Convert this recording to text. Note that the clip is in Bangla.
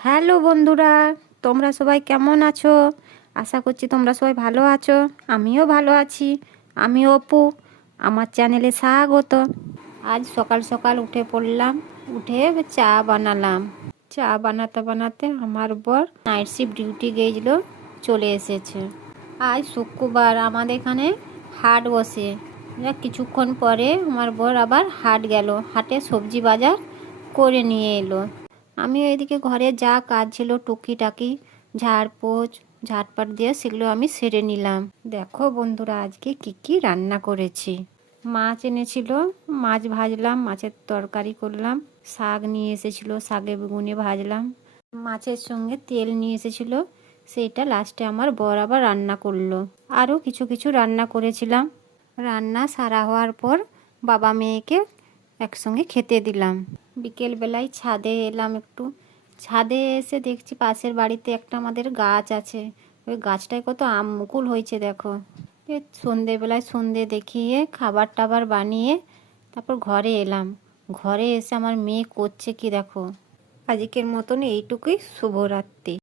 হ্যালো বন্ধুরা, তোমরা সবাই কেমন আছো? আশা করছি তোমরা সবাই ভালো আছো। আমিও ভালো আছি। আমি অপু, আমার চ্যানেলে স্বাগত। আজ সকাল সকাল উঠে পড়লাম, উঠে চা বানালাম। চা বানাতে বানাতে আমার বর নাইট শিফট ডিউটি গিয়েছিল, চলে এসেছে। আজ শুক্রবার, আমাদের এখানে হাট বসে। কিছুক্ষণ পরে আমার বর আবার হাট গেল, হাটে সবজি বাজার করে নিয়ে এলো। আমি এদিকে ঘরে যা কাজ ছিল টুকিটাকি ঝাড়পোছ ঝাটপাট দিয়ে সেগুলো আমি সেরে নিলাম। দেখো বন্ধুরা, আজকে কি কি রান্না করেছি। মাছ এনেছিল, মাছ ভাজলাম, মাছের তরকারি করলাম। শাক নিয়ে এসেছিল, শাকে বেগুনে ভাজলাম। মাছের সঙ্গে তেল নিয়ে এসেছিল, সেইটা লাস্টে আমার বর আবার রান্না করলো। আরও কিছু কিছু রান্না করেছিলাম। রান্না সারা হওয়ার পর বাবা মেয়েকে একসঙ্গে খেতে দিলাম। বিকেলবেলায় ছাদে এলাম একটু। ছাদে এসে দেখছি পাশের বাড়িতে একটা আমাদের গাছ আছে, ওই গাছটায় কত আম মুকুল হয়েছে দেখো। সন্ধেবেলায় সন্ধে দেখিয়ে খাবার টাবার বানিয়ে তারপর ঘরে এলাম। ঘরে এসে আমার মেয়ে করছে কি দেখো। আজকের মতন এইটুকুই, শুভরাত্রি।